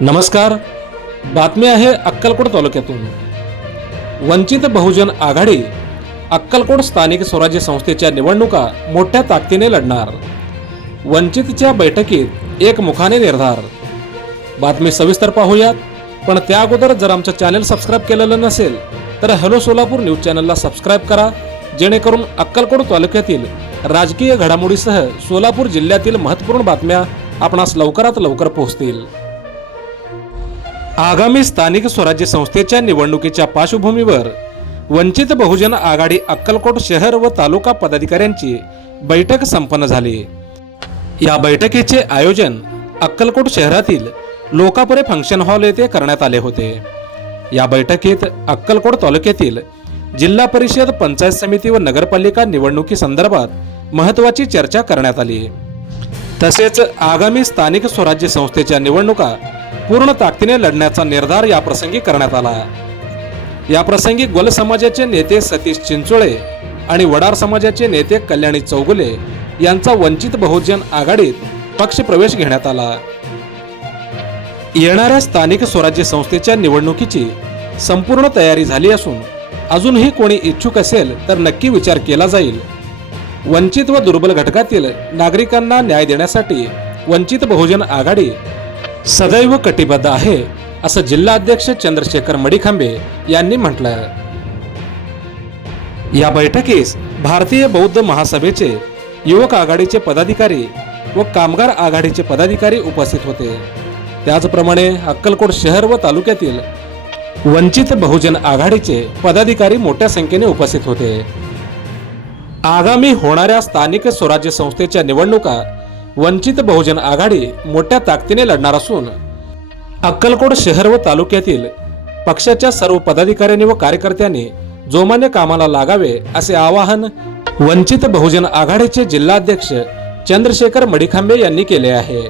नमस्कार. बातमी आहे अक्कलकोट तालुक्यातून. वंचित बहुजन आघाडी अक्कलकोट स्थानिक स्वराज्य संस्थेच्या निवडणुका मोठ्या ताकदीने लढणार. वंचितच्या बैठकीत एक मुखाने निर्धार. बातमी सविस्तर पाहूयात पण त्या अगोदर जर आमचं चॅनल सबस्क्राईब केलेलं नसेल तर हॅलो सोलापूर न्यूज चॅनलला सबस्क्राईब करा जेणेकरून अक्कलकोट तालुक्यातील राजकीय घडामोडीसह सोलापूर जिल्ह्यातील महत्त्वपूर्ण बातम्या आपणास लवकरात लवकर पोहोचतील. आगामी स्थानिक स्वराज्य संस्थेच्या निवडणुकीच्या पार्श्वभूमीवर वंचित बहुजन आघाडी अक्कलकोट शहर व तालुका पदाधिकाऱ्यांची बैठक संपन्न झाली. या बैठकीचे आयोजन अक्कलकोट शहरातील लोकापुरे फंक्शन हॉल येथे करण्यात आले होते. या बैठकीत अक्कलकोट तालुक्यातील जिल्हा परिषद पंचायत समिती व नगरपालिका निवडणुकीसंदर्भात महत्त्वाची चर्चा करण्यात आली. तसेच आगामी स्थानिक स्वराज्य संस्थेच्या निवडणुका पूर्ण ताकदीने लढण्याचा निर्धार याप्रसंगी करण्यात आला. या प्रसंगी गोल समाजाचे नेते सतीश चिंचोळे आणि वडार समाजाचे नेते कल्याणी चौगुले यांचा वंचित बहुजन आघाडीत पक्षप्रवेश घेण्यात आला. येणाऱ्या स्थानिक स्वराज्य संस्थेच्या निवडणुकीची संपूर्ण तयारी झाली असून अजूनही कोणी इच्छुक असेल तर नक्की विचार केला जाईल. वंचित व दुर्बल घटकातील नागरिकांना न्याय देण्यासाठी वंचित बहुजन आघाडी सदैव कटिबद्ध आहे असं जिल्हाध्यक्ष चंद्रशेखर मडिखांबे यांनी म्हटलं या बैठकीस भारतीय बौद्ध महासभेचे युवक आघाडीचे पदाधिकारी व कामगार आघाडीचे पदाधिकारी उपस्थित होते. त्याचप्रमाणे अक्कलकोट शहर व तालुक्यातील वंचित बहुजन आघाडीचे पदाधिकारी मोठ्या संख्येने उपस्थित होते. आगामी होणाऱ्या स्थानिक स्वराज्य संस्थेच्या निवडणुका वंचित बहुजन आघाडी मोठ्या ताकदीने लढणार असून अक्कलकोट शहर व तालुक्यातील पक्षाच्या सर्व पदाधिकाऱ्यांनी व कार्यकर्त्यांनी जोमाने कामाला लागावे असे आवाहन वंचित बहुजन आघाडीचे जिल्हाध्यक्ष चंद्रशेखर मडिखांबे यांनी केले आहे.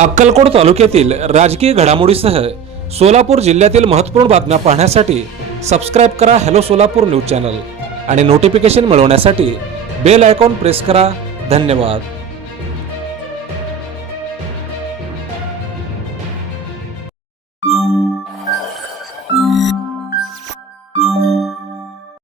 अक्कलकोट तालुक्यातील राजकीय घडामोडीसह सोलापूर जिल्ह्यातील महत्त्वपूर्ण बातम्या पाहण्यासाठी सबस्क्राईब करा हॅलो सोलापूर न्यूज चॅनल आणि नोटिफिकेशन मिळवण्यासाठी बेल आयकॉन प्रेस करा. धन्यवाद.